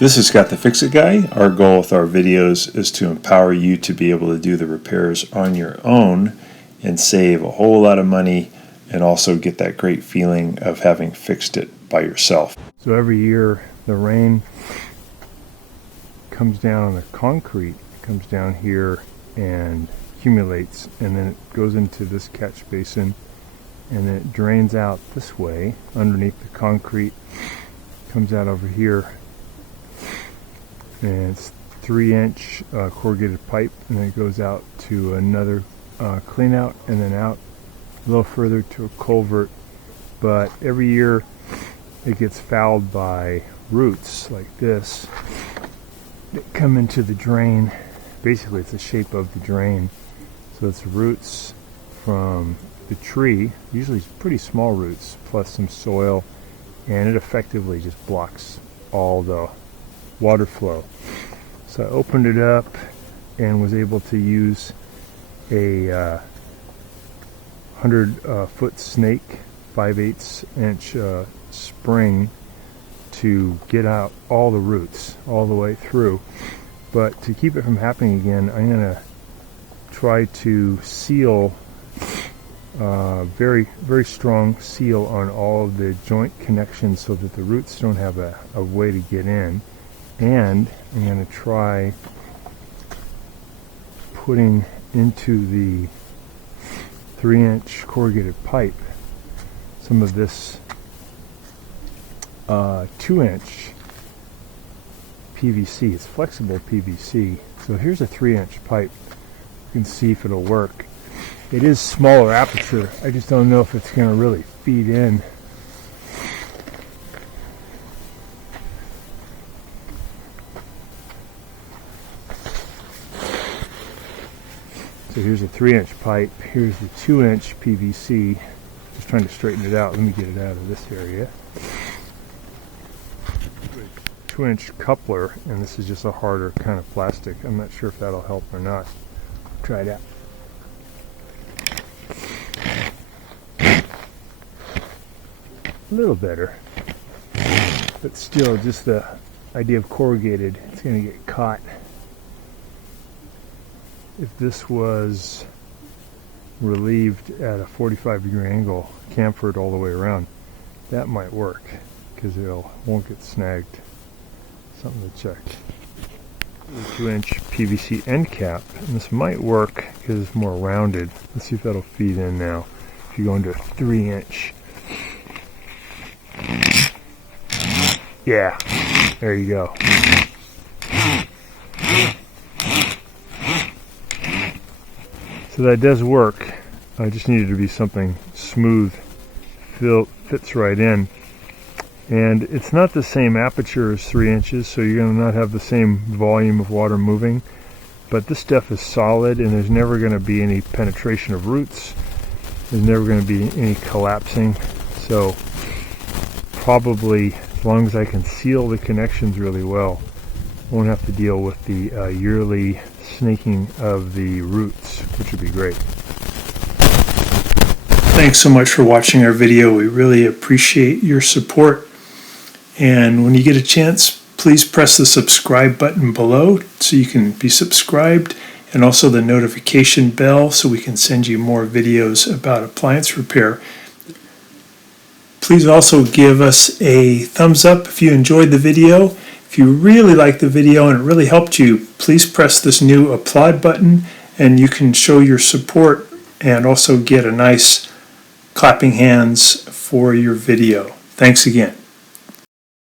This is Scott the Fix-It Guy. Our goal with our videos is to empower you to be able to do the repairs on your own and save a whole lot of money and also get that great feeling of having fixed it by yourself. So every year the rain comes down on the concrete, comes down here and accumulates, and then it goes into this catch basin and then it drains out this way underneath the concrete, comes out over here, and it's 3-inch corrugated pipe, and then it goes out to another clean out and then out a little further to a culvert. But every year it gets fouled by roots like this that come into the drain. Basically it's the shape of the drain, so it's roots from the tree, usually pretty small roots, plus some soil, and it effectively just blocks all the water flow. So I opened it up and was able to use a 100-foot snake, 5/8 inch spring to get out all the roots all the way through. But to keep it from happening again, I'm going to try to seal, very strong seal on all of the joint connections so that the roots don't have a way to get in. And I'm going to try putting into the 3-inch corrugated pipe some of this 2-inch PVC. It's flexible PVC. So here's a 3-inch pipe. You can see if it'll work. It is smaller aperture. I just don't know if it's going to really feed in. So here's a 3-inch pipe. Here's the 2-inch PVC. Just trying to straighten it out. Let me get it out of this area. 2-inch coupler, and this is just a harder kind of plastic. I'm not sure if that'll help or not. Try it out. A little better, but still, just the idea of corrugated, it's going to get caught. If this was relieved at a 45-degree angle, chamfered all the way around, that might work because it won't get snagged. Something to check. 2-inch PVC end cap, and this might work because it's more rounded. Let's see if that'll feed in now. If you go into a 3-inch, yeah, there you go. So that does work. I just needed to be something smooth, fits right in. And it's not the same aperture as 3 inches, so you're going to not have the same volume of water moving. But this stuff is solid, and there's never going to be any penetration of roots. There's never going to be any collapsing. So probably, as long as I can seal the connections really well, I won't have to deal with the yearly snaking of the roots, which would be great. Thanks so much for watching our video. We really appreciate your support. And when you get a chance, please press the subscribe button below so you can be subscribed, and also the notification bell so we can send you more videos about appliance repair. Please also give us a thumbs up if you enjoyed the video. If you really liked the video and it really helped you, please press this new applaud button and you can show your support and also get a nice clapping hands for your video. Thanks again.